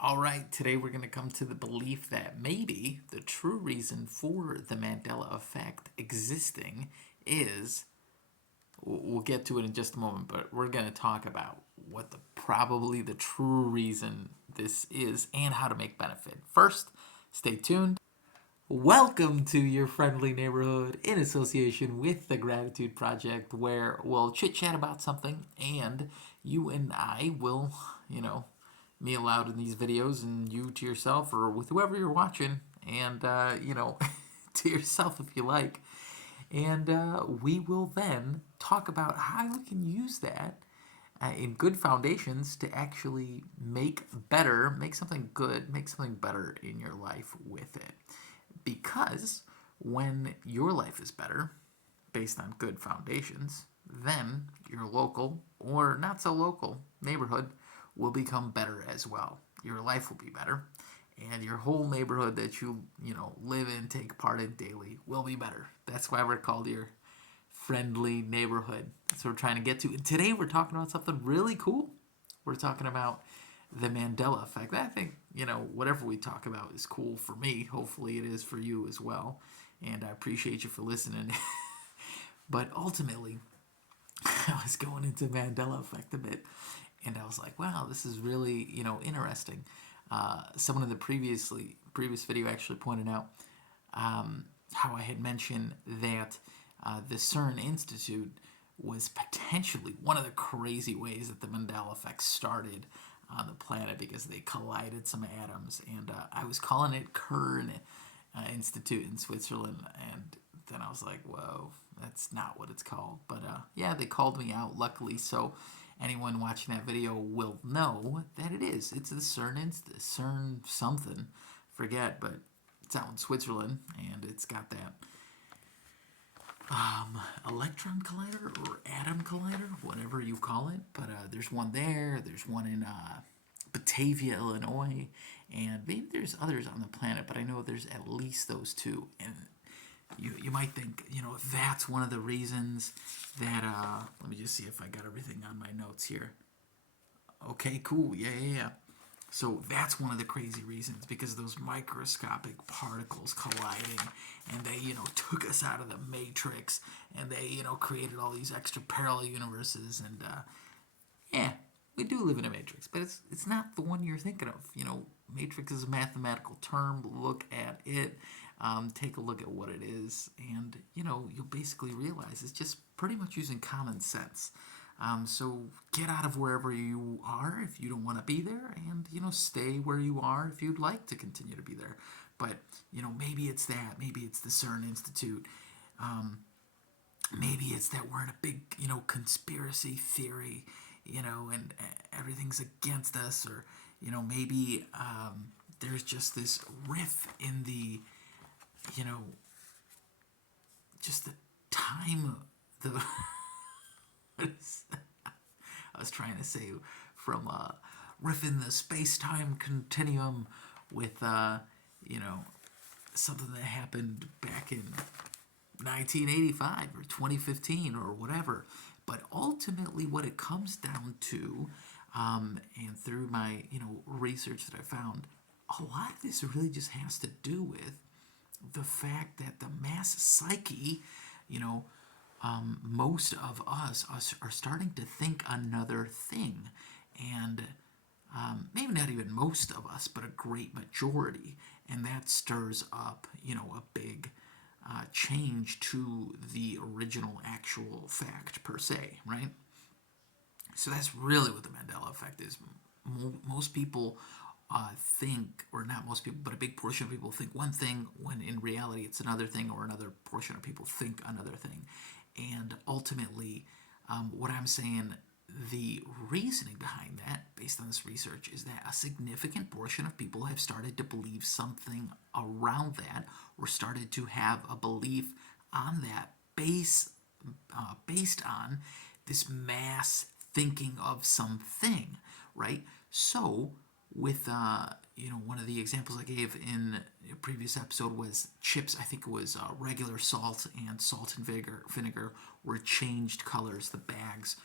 All right, today we're going to come to the belief that maybe the true reason for the Mandela effect existing is, we'll get to it in just a moment, but we're going to talk about what probably the true reason this is and how to make benefit. First, stay tuned. Welcome to your friendly neighborhood in association with the Gratitude Project, where we'll chit chat about something and you and I will, you know, me aloud in these videos and you to yourself or with whoever you're watching and, to yourself if you like. And we will then talk about how we can use that in good foundations to actually make something good, make something better in your life with it. Because when your life is better, based on good foundations, then your local or not so local neighborhood will become better as well. Your life will be better, and your whole neighborhood that you live in, take part in daily, will be better. That's why we're called your friendly neighborhood. That's what we're trying to get to. And today we're talking about something really cool. We're talking about the Mandela Effect. I think, whatever we talk about is cool for me. Hopefully it is for you as well. And I appreciate you for listening. But ultimately, I was going into Mandela Effect a bit, and I was like, wow, this is really, interesting. Someone in the previous video actually pointed out how I had mentioned that the CERN Institute was potentially one of the crazy ways that the Mandela Effect started on the planet because they collided some atoms, and I was calling it Kern Institute in Switzerland, and then I was like, whoa, that's not what it's called. But yeah, they called me out, luckily, so anyone watching that video will know that it is. It's the CERN something, forget, but it's out in Switzerland, and it's got that electron collider or atom collider, whatever you call it. But there's one there. There's one in Batavia, Illinois, and maybe there's others on the planet. But I know there's at least those two. And you might think, if that's one of the reasons that let me just see if I got everything on my notes here. Okay, cool. Yeah. So that's one of the crazy reasons, because those microscopic particles colliding, and they, took us out of the matrix, and they, created all these extra parallel universes, and yeah, we do live in a matrix, but it's not the one you're thinking of. Matrix is a mathematical term. Look at it, take a look at what it is, and you'll basically realize it's just pretty much using common sense. So get out of wherever you are if you don't want to be there, and stay where you are if you'd like to continue to be there. But maybe it's that, maybe it's the CERN Institute, maybe it's that we're in a big conspiracy theory, and everything's against us, or maybe there's just this riff in the you know just the time, the I was trying to say, from riffing the space-time continuum with something that happened back in 1985 or 2015 or whatever. But ultimately, what it comes down to, and through my research that I found, a lot of this really just has to do with the fact that the mass psyche, you know, most of us are starting to think another thing. And maybe not even most of us, but a great majority. And that stirs up, a big change to the original actual fact per se, right? So that's really what the Mandela effect is. Most people think, or not most people, but a big portion of people think one thing when in reality it's another thing, or another portion of people think another thing. And ultimately, what I'm saying, the reasoning behind that, based on this research, is that a significant portion of people have started to believe something around that, or started to have a belief on that based on this mass thinking of something, right? So, with one of the examples I gave in a previous episode was chips. I think it was regular salt and salt and vinegar were changed colors. The bags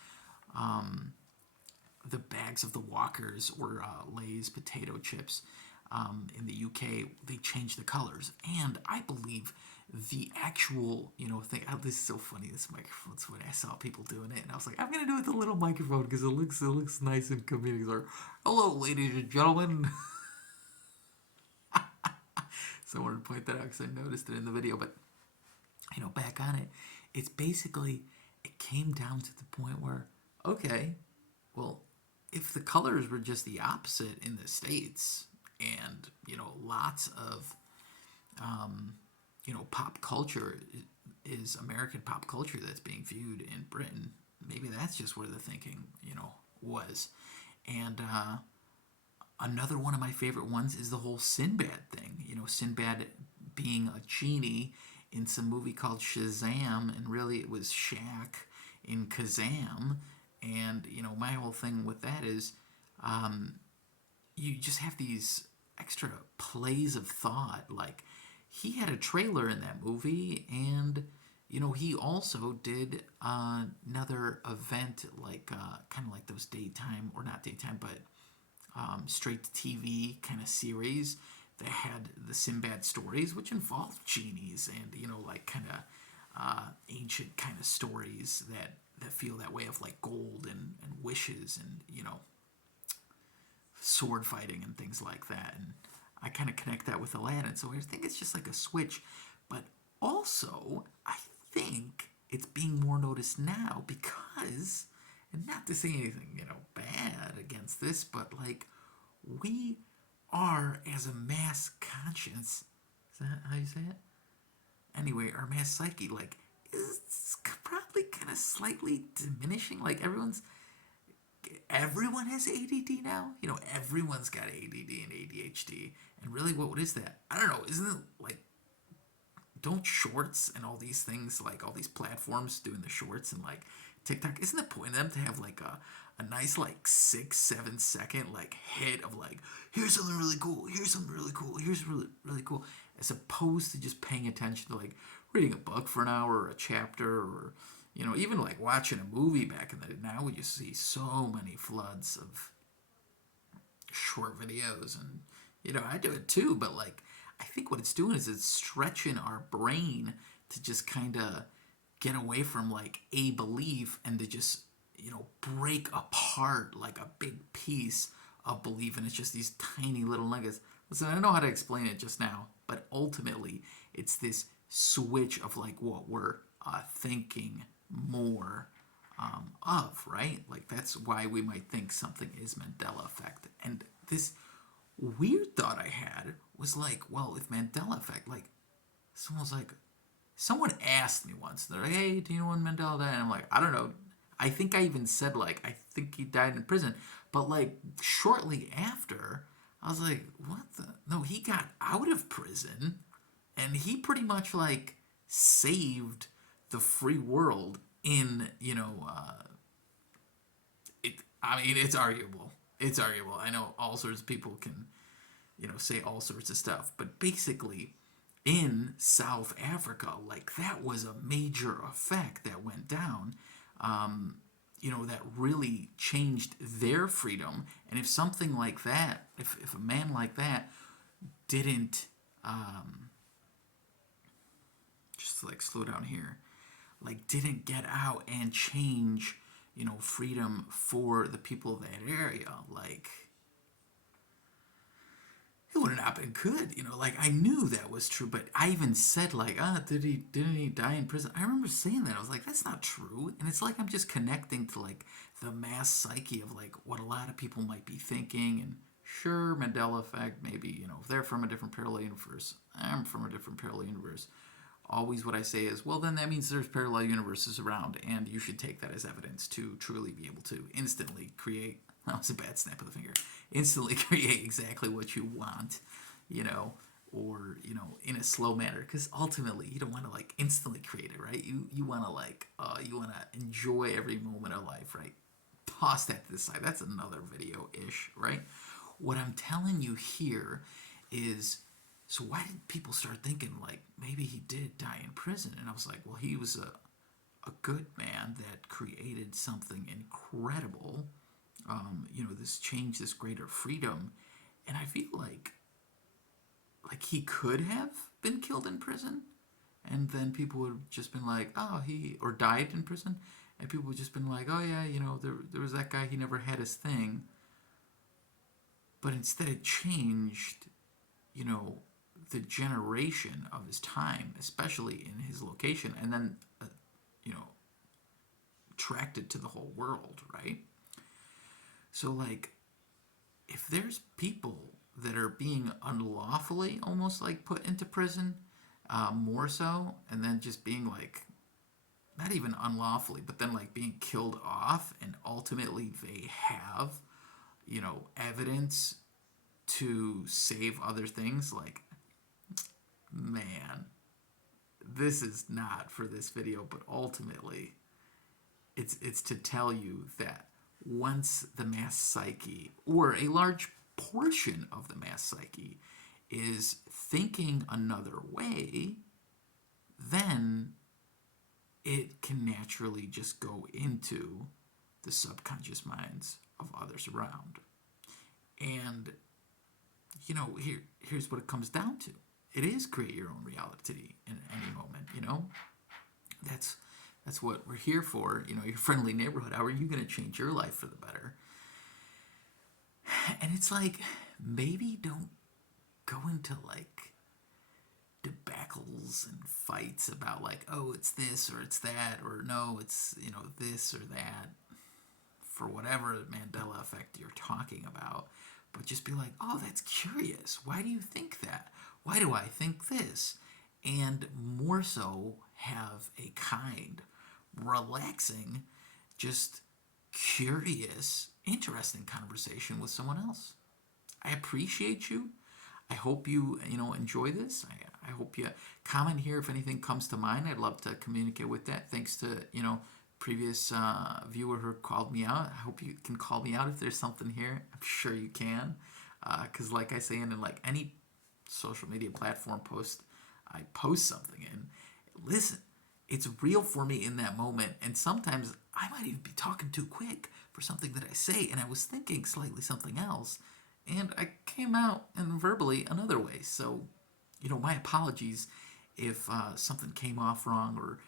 the bags of the Walkers or Lay's potato chips in the UK, they changed the colors. And I believe the actual, thing. Oh, this is so funny. This microphone's when I saw people doing it, and I was like, I'm gonna do it with the little microphone because it looks nice and comedic. Like, hello, ladies and gentlemen. So I wanted to point that out because I noticed it in the video. But back on it, it's basically it came down to the point where okay, well, if the colors were just the opposite in the States, and lots of pop culture is American pop culture that's being viewed in Britain, maybe that's just where the thinking was. And another one of my favorite ones is the whole Sinbad thing. Sinbad being a genie in some movie called Shazam, and really it was Shaq in Kazam. And my whole thing with that is you just have these extra plays of thought. Like, he had a trailer in that movie, and he also did another event, like kind of like those daytime, or not daytime, but straight to TV kind of series that had the Sinbad stories, which involved genies and like kind of ancient kind of stories that feel that way, of like gold and wishes and sword fighting and things like that. And I kind of connect that with Aladdin. So I think it's just like a switch. But also, I think it's being more noticed now because, and not to say anything, bad against this, but like, we are, as a mass conscience, is that how you say it? Anyway, our mass psyche, like, is probably kind of slightly diminishing. Like, everyone has ADD now. Everyone's got ADD and ADHD. And really, what is that? I don't know. Isn't it like, don't shorts and all these things, like all these platforms doing the shorts and like TikTok, isn't the point of them to have like a nice like 6-7 second like hit of like, here's something really cool, here's something really cool, here's really really cool, as opposed to just paying attention to like reading a book for an hour or a chapter, or even like watching a movie back in the day. Now we just see so many floods of short videos, and I do it too, but like, I think what it's doing is it's stretching our brain to just kind of get away from like a belief, and to just break apart like a big piece of belief, and it's just these tiny little nuggets. Listen, I don't know how to explain it just now, but ultimately it's this switch of like what we're thinking more of, right? Like, that's why we might think something is Mandela Effect. And this weird thought I had was like, well, if Mandela Effect, like, someone asked me once, they're like, hey, do you know when Mandela died? And I'm like, I don't know. I think I even said, like, I think he died in prison. But, like, shortly after, I was like, what the? No, he got out of prison, and he pretty much, like, saved the free world in, I mean, it's arguable. It's arguable. I know all sorts of people can, say all sorts of stuff. But basically, in South Africa, like, that was a major effect that went down, that really changed their freedom. And if something like that, if a man like that didn't, just to, like, slow down here, like, didn't get out and change, freedom for the people of that area, like, it would have not been good. Like, I knew that was true, but I even said, like, didn't he die in prison? I remember saying that. I was like, that's not true. And it's like I'm just connecting to like the mass psyche of like what a lot of people might be thinking. And sure, Mandela Effect, maybe, if they're from a different parallel universe, I'm from a different parallel universe. Always what I say is, well, then that means there's parallel universes around, and you should take that as evidence to truly be able to instantly create, that was a bad snap of the finger, instantly create exactly what you want, or, in a slow manner. Because ultimately, you don't want to, like, instantly create it, right? You want to, like, you want to enjoy every moment of life, right? Toss that to the side. That's another video-ish, right? What I'm telling you here is, so why did people start thinking, like, maybe he did die in prison? And I was like, well, he was a good man that created something incredible, this change, this greater freedom. And I feel like he could have been killed in prison, and then people would have just been like, oh, he, or died in prison, and people would just been like, oh yeah, there was that guy, he never had his thing. But instead it changed, you know, the generation of his time, especially in his location, and then, you know, tracked it to the whole world, right? So, like, if there's people that are being unlawfully almost like put into prison, more so, and then just being like, not even unlawfully, but then like being killed off, and ultimately they have, evidence to save other things, like, man, this is not for this video, but ultimately it's to tell you that once the mass psyche, or a large portion of the mass psyche, is thinking another way, then it can naturally just go into the subconscious minds of others around. And here's what it comes down to. It is create your own reality in any moment, That's what we're here for, your friendly neighborhood. How are you going to change your life for the better? And it's like, maybe don't go into like debacles and fights about like, oh, it's this or it's that, or no, it's, this or that, for whatever Mandela effect you're talking about. But just be like, oh, that's curious. Why do you think that? Why do I think this? And more so, have a kind, relaxing, just curious, interesting conversation with someone else. I appreciate you. I hope you enjoy this. I hope you comment here if anything comes to mind. I'd love to communicate with that. Thanks to previous viewer who called me out. I hope you can call me out if there's something here. I'm sure you can, because like I say in like any social media platform post, I post something and listen. It's real for me in that moment, and sometimes I might even be talking too quick for something that I say, and I was thinking slightly something else, and I came out and verbally another way. So, my apologies if something came off wrong or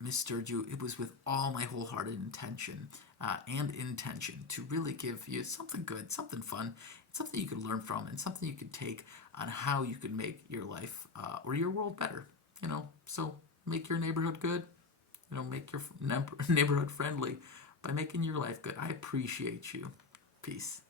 misstirred you. It was with all my wholehearted intention and intention to really give you something good, something fun, something you could learn from, and something you could take on how you could make your life or your world better. So make your neighborhood good. Make your neighborhood friendly by making your life good. I appreciate you. Peace.